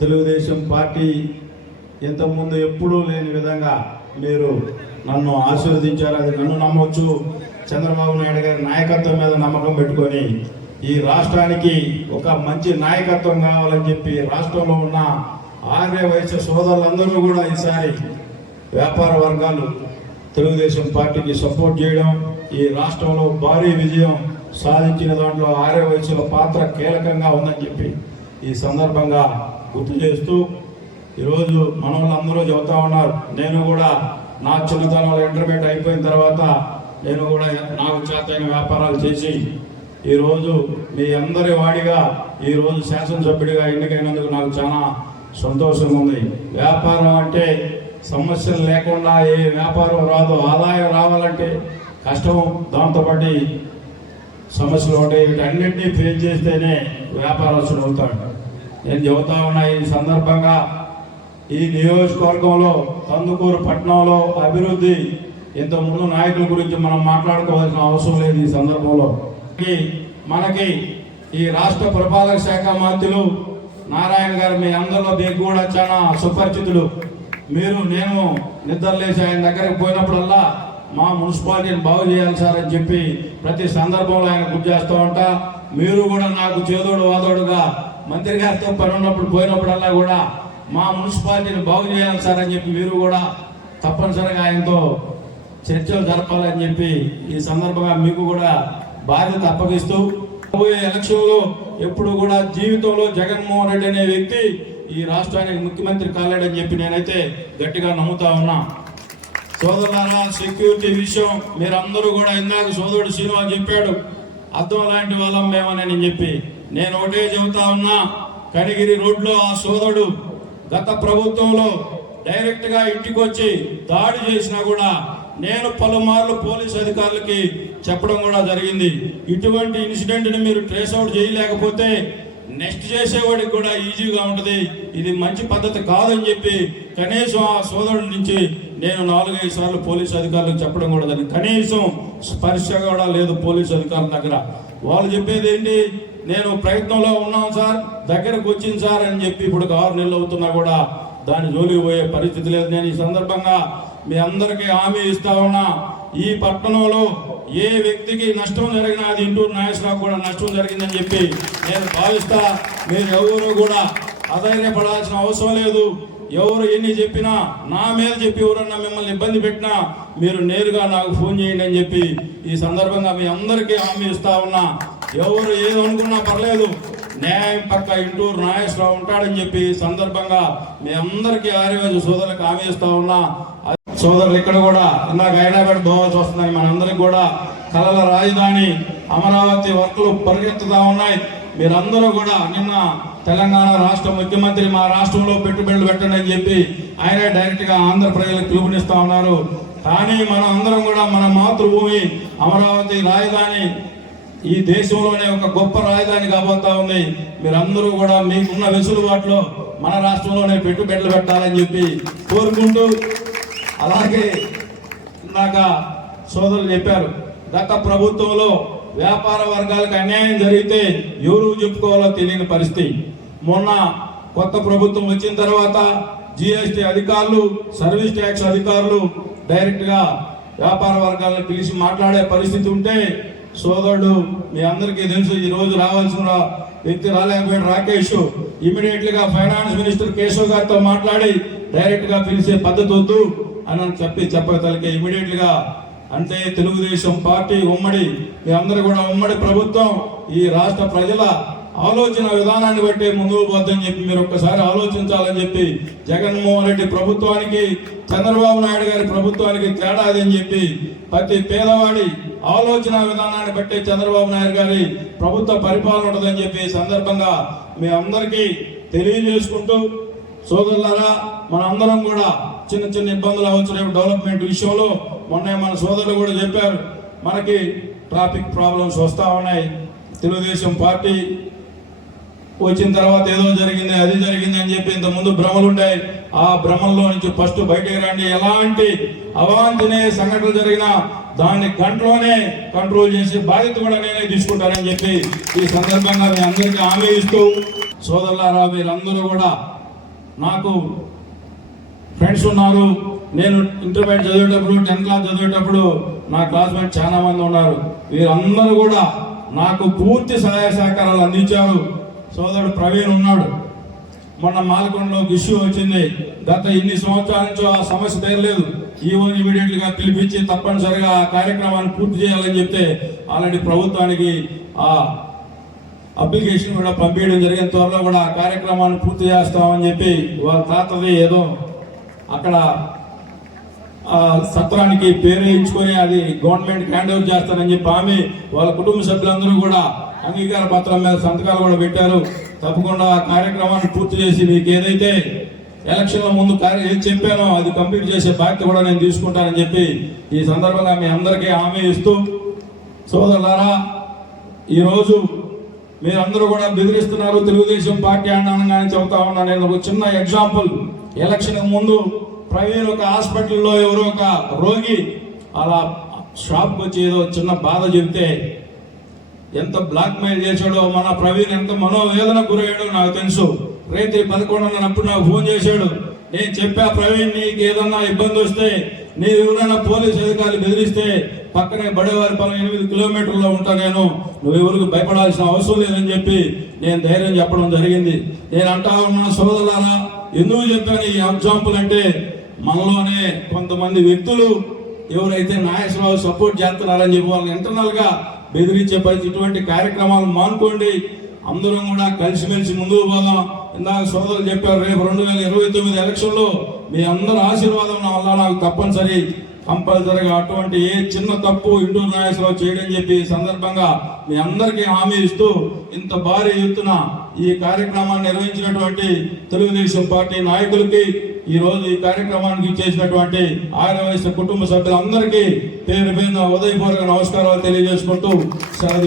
Telugu Desam party ఇంతకుముందు ఎప్పుడూ లేని విధంగా మీరు నన్ను ఆశీర్వదించారు అది నన్ను నమ్మొచ్చు. చంద్రబాబు నాయుడు గారి నాయకత్వం మీద నమ్మకం పెట్టుకొని ఈ రాష్ట్రానికి ఒక మంచి నాయకత్వం కావాలని చెప్పి రాష్ట్రంలో ఉన్న ఆర్య వయసు సోదరులందరూ కూడా ఈసారి వ్యాపార వర్గాలు తెలుగుదేశం పార్టీకి సపోర్ట్ చేయడం ఈ రాష్ట్రంలో భారీ విజయం సాధించిన దాంట్లో ఆర్య వయసుల పాత్ర కీలకంగా ఉందని చెప్పి ఈ సందర్భంగా గుర్తు చేస్తూ ఈరోజు మనవాళ్ళందరూ చెబుతా ఉన్నారు. నేను కూడా నా చిన్నతనంలో ఇంటర్మీడియట్ అయిపోయిన తర్వాత నేను కూడా నాకు చేతైన వ్యాపారాలు చేసి ఈరోజు మీ అందరి వాడిగా ఈరోజు శాసనసభ్యుడిగా ఎన్నికైనందుకు నాకు చాలా సంతోషంగా ఉంది. వ్యాపారం అంటే సమస్యలు లేకుండా ఏ వ్యాపారం రాదు. ఆదాయం రావాలంటే కష్టం. దాంతోపాటు సమస్యలు ఉంటాయి వీటన్నింటినీ ఫేస్ చేస్తేనే వ్యాపారస్తుడు అవుతాడు. నేను చెబుతా ఉన్నా ఈ సందర్భంగా ఈ నియోజకవర్గంలో కందుకూరు పట్టణంలో అభివృద్ధి ఇంతకుముందు నాయకుల గురించి మనం మాట్లాడుకోవాల్సిన అవసరం లేదు ఈ సందర్భంలో. మనకి ఈ రాష్ట్ర పరిపాలక శాఖ మంత్రులు నారాయణ గారు మీ అందరిలో మీకు కూడా చాలా సుపరిచితులు. మీరు నేను నిద్రలేసి ఆయన దగ్గరికి పోయినప్పుడల్లా మా మున్సిపాలిటీని బాగు చేయాలి సార్ అని చెప్పి ప్రతి సందర్భంలో ఆయన గుర్తు చేస్తూ ఉంటా. మీరు కూడా నాకు చేదోడు వాదోడుగా మంత్రి గారితో పని ఉన్నప్పుడు పోయినప్పుడల్లా కూడా మా మున్సిపాలిటీని బాగు చేయాలి సార్ అని చెప్పి మీరు కూడా తప్పనిసరిగా ఆయనతో చర్చలు జరపాలని చెప్పి ఈ సందర్భంగా మీకు కూడా బాధ్యత అప్పగిస్తూ రాబోయే ఎలక్షన్లో ఎప్పుడు కూడా జీవితంలో జగన్మోహన్ రెడ్డి అనే వ్యక్తి ఈ రాష్ట్రానికి ముఖ్యమంత్రి కాలేడని చెప్పి నేనైతే గట్టిగా నమ్ముతా ఉన్నా. సోదరులారా సెక్యూరిటీ విషయం మీరందరూ కూడా ఇందాక సోదరుడు శ్రీనివాస్ చెప్పాడు. అర్థం లాంటి వాళ్ళం మేమని చెప్పి నేను ఒకటే చెబుతా ఉన్నా కనిగిరి రోడ్లో ఆ సోదరుడు గత ప్రభుత్వంలో డైరెక్ట్గా ఇంటికి వచ్చి దాడి చేసినా కూడా నేను పలుమార్లు పోలీస్ అధికారులకి చెప్పడం కూడా జరిగింది. ఇటువంటి ఇన్సిడెంట్ని మీరు ట్రేస్ అవుట్ చేయలేకపోతే నెక్స్ట్ చేసేవాడికి కూడా ఈజీగా ఉంటుంది. ఇది మంచి పద్ధతి కాదని చెప్పి కనీసం ఆ సోదరుడి నుంచి నేను నాలుగైదు సార్లు పోలీస్ అధికారులకు చెప్పడం కూడా జరిగింది. కనీసం స్పర్శ కూడా లేదు పోలీస్ అధికారుల దగ్గర. వాళ్ళు చెప్పేది ఏంటి? నేను ప్రయత్నంలో ఉన్నాను సార్ దగ్గరకు వచ్చింది సార్ అని చెప్పి ఇప్పుడు ఆరు నెలలు అవుతున్నా కూడా దాని జోలికి పోయే పరిస్థితి లేదు. నేను ఈ సందర్భంగా మీ అందరికీ హామీ ఇస్తా ఉన్నా ఈ పట్టణంలో ఏ వ్యక్తికి నష్టం జరిగినా అది ఇంటూరు నాగేశ్వరరావు కూడా నష్టం జరిగిందని చెప్పి నేను భావిస్తా మీరు ఎవరు కూడా అధైర్యపడాల్సిన అవసరం లేదు. ఎవరు ఎన్ని చెప్పినా నా మీద చెప్పి ఎవరన్నా మిమ్మల్ని ఇబ్బంది పెట్టినా మీరు నేరుగా నాకు ఫోన్ చేయండి అని చెప్పి ఈ సందర్భంగా మీ అందరికీ హామీ ఇస్తా ఉన్నా. ఎవరు ఏది అనుకున్నా పర్లేదు. న్యాయం పక్క ఇంటూరు నాగేశ్వరరావు ఉంటాడని చెప్పి సందర్భంగా మీ అందరికీ ఆర్యవేద సోదరులకు హామీ ఇస్తా ఉన్నా. సోదరులు ఇక్కడ కూడా ఇందాక హైదరాబాద్ పోవాల్సి వస్తుందని మనందరికి కూడా కళల రాజధాని అమరావతి వర్కులు పరిగెత్తుతా ఉన్నాయి. మీరందరూ కూడా నిన్న తెలంగాణ రాష్ట్ర ముఖ్యమంత్రి మా రాష్ట్రంలో పెట్టుబడులు పెట్టండి అని చెప్పి ఆయనే డైరెక్ట్గా ఆంధ్ర ప్రజలకు పిలుపునిస్తా ఉన్నారు. కానీ మనం అందరం కూడా మన మాతృభూమి అమరావతి రాజధాని ఈ దేశంలోనే ఒక గొప్ప రాజధాని కాబోతా ఉంది. మీరందరూ కూడా మీకున్న వెసులుబాటులో మన రాష్ట్రంలోనే పెట్టుబడులు పెట్టాలని చెప్పి కోరుకుంటూ అలాగే ఇందాక సోదరులు చెప్పారు గత ప్రభుత్వంలో వ్యాపార వర్గాలకు అన్యాయం జరిగితే ఎవరు చెప్పుకోవాలో తెలియని పరిస్థితి. మొన్న కొత్త ప్రభుత్వం వచ్చిన తర్వాత జిఎస్టి అధికారులు సర్వీస్ ట్యాక్స్ అధికారులు డైరెక్ట్గా వ్యాపార వర్గాలను పిలిచి మాట్లాడే పరిస్థితి ఉంటే సోదరుడు మీ అందరికీ తెలుసు ఈ రోజు రావాల్సిన వ్యక్తి రాలేకపోయాడు రాకేష్. ఇమీడియట్లీగా ఫైనాన్స్ మినిస్టర్ కేశవ్ గారితో మాట్లాడి డైరెక్ట్గా పిలిచే పద్ధతి వద్దు అని చెప్పి చెప్పగలిగే ఇమీడియట్గా అంటే తెలుగుదేశం పార్టీ ఉమ్మడి మీ అందరూ కూడా ఉమ్మడి ప్రభుత్వం ఈ రాష్ట్ర ప్రజల ఆలోచన విధానాన్ని బట్టి ముందుకు పోద్దని చెప్పి మీరు ఒక్కసారి ఆలోచించాలని చెప్పి జగన్మోహన్ రెడ్డి ప్రభుత్వానికి చంద్రబాబు నాయుడు గారి ప్రభుత్వానికి తేడా అని చెప్పి ప్రతి పేదవాడి ఆలోచన విధానాన్ని బట్టి చంద్రబాబు నాయుడు గారి ప్రభుత్వ పరిపాలన ఉంటుందని చెప్పి సందర్భంగా మీ అందరికీ తెలియజేసుకుంటూ సోదరులారా మనందరం కూడా చిన్న చిన్న ఇబ్బందులు అవసరం డెవలప్మెంట్ విషయంలో. మొన్న మన సోదరులు కూడా చెప్పారు మనకి ట్రాఫిక్ ప్రాబ్లమ్స్ వస్తూ ఉన్నాయి. తెలుగుదేశం పార్టీ వచ్చిన తర్వాత ఏదో జరిగింది అది జరిగింది అని చెప్పి ఇంత ముందు భ్రమలు ఉంటాయి. ఆ భ్రమల్లో నుంచి ఫస్ట్ బయటకు రండి. ఎలాంటి అవాంఛనీయ సంఘటనలు జరిగినా దాన్ని గంటలోనే కంట్రోల్ చేసి బాధ్యత కూడా నేనే తీసుకుంటానని చెప్పి ఈ సందర్భంగా మీ అందరికీ హామీ ఇస్తూ సోదరులారా మీరందరూ కూడా నాకు ఫ్రెండ్స్ ఉన్నారు. నేను ఇంటర్మీడియట్ చదివేటప్పుడు టెన్త్ క్లాస్ చదివేటప్పుడు నా క్లాస్మేట్ చాలా మంది ఉన్నారు. వీరందరూ కూడా నాకు పూర్తి సహాయ సహకారాలు అందించారు. సోదరుడు ప్రవీణ్ ఉన్నాడు. మొన్న మాలకొండలో ఇష్యూ వచ్చింది. గత ఇన్ని సంవత్సరాల నుంచి ఆ సమస్య తీరలేదు. ఈవోని ఇమీడియట్గా పిలిపించి తప్పనిసరిగా ఆ కార్యక్రమాన్ని పూర్తి చేయాలని చెప్తే ఆల్రెడీ ప్రభుత్వానికి ఆ అప్లికేషన్ కూడా పంపించడం జరిగిన త్వరలో కూడా ఆ కార్యక్రమాన్ని పూర్తి చేస్తామని చెప్పి వాళ్ళ తాతది ఏదో అక్కడ ఆ సత్రానికి పేరు వేయించుకొని అది గవర్నమెంట్ హ్యాండ్ ఓవర్ చేస్తానని చెప్పి ఆమె వాళ్ళ కుటుంబ సభ్యులందరూ కూడా అంగీకార పత్రం మీద సంతకాలు కూడా పెట్టారు. తప్పకుండా ఆ కార్యక్రమాన్ని పూర్తి చేసి మీకు ఏదైతే ఎలక్షన్ల ముందు కార్య ఏం చెప్పానో అది కంప్లీట్ చేసే బాధ్యత కూడా నేను తీసుకుంటానని చెప్పి ఈ సందర్భంగా మీ అందరికీ హామీ ఇస్తూ సోదరులారా ఈరోజు మీరందరూ కూడా బెదిరిస్తున్నారు. తెలుగుదేశం పార్టీ అనగానే చెబుతా ఉన్నా. నేను ఒక చిన్న ఎగ్జాంపుల్. ఎలక్షన్ ముందు ప్రైవేట్ ఒక హాస్పిటల్లో ఎవరో ఒక రోగి అలా షాప్కి వచ్చి ఏదో చిన్న బాధ చెబితే ఎంత బ్లాక్ మెయిల్ చేశాడో మన ప్రవీణ్ ఎంత మనోవేదన గురయ్యాడో నాకు తెలుసు. రేత్రి పదకొండున్నప్పుడు నాకు ఫోన్ చేశాడు. నేను చెప్పా ప్రవీణ్ నీకు ఏదన్నా ఇబ్బంది వస్తే నీ ఎవరైనా పోలీస్ అధికారులు బెదిరిస్తే పక్కనే బడేవారి పొలం ఎనిమిది కిలోమీటర్లో ఉంటా నేను. నువ్వు ఎవరికి భయపడాల్సిన అవసరం లేదని చెప్పి నేను ధైర్యం చెప్పడం జరిగింది. నేను అంటా ఉన్నా సోదరులారా ఎందుకు చెప్పాను ఈ ఎగ్జాంపుల్ అంటే మనలోనే కొంతమంది వ్యక్తులు ఎవరైతే నాగేశ్వరరావు సపోర్ట్ చేస్తున్నారని చెప్పి వాళ్ళని ఇంటర్నల్గా బెదిరించే పరిస్థితి ఇటువంటి కార్యక్రమాలు మానుకోండి. అందరం కూడా కలిసిమెలిసి ముందుకు పోదాం. ఇందాక సోదరులు చెప్పారు రేపు రెండు వేల ఇరవై తొమ్మిది ఎలక్షన్లో మీ అందరి ఆశీర్వాదం నా వల్ల నాకు తప్పనిసరి. కంపల్సరిగా అటువంటి ఏ చిన్న తప్పు ఇండోర్ నాయకులు చేయడం చెప్పి సందర్భంగా మీ అందరికీ హామీ ఇస్తూ ఇంత భారీ ఎత్తున ఈ కార్యక్రమాన్ని నిర్వహించినటువంటి తెలుగుదేశం పార్టీ నాయకులకి ఈ రోజు ఈ కార్యక్రమానికి చేసినటువంటి ఆయన వయసు కుటుంబ సభ్యులందరికీ పేరు పేరున ఉదయపూర్వక నమస్కారాలు తెలియజేసుకుంటూ సెలవు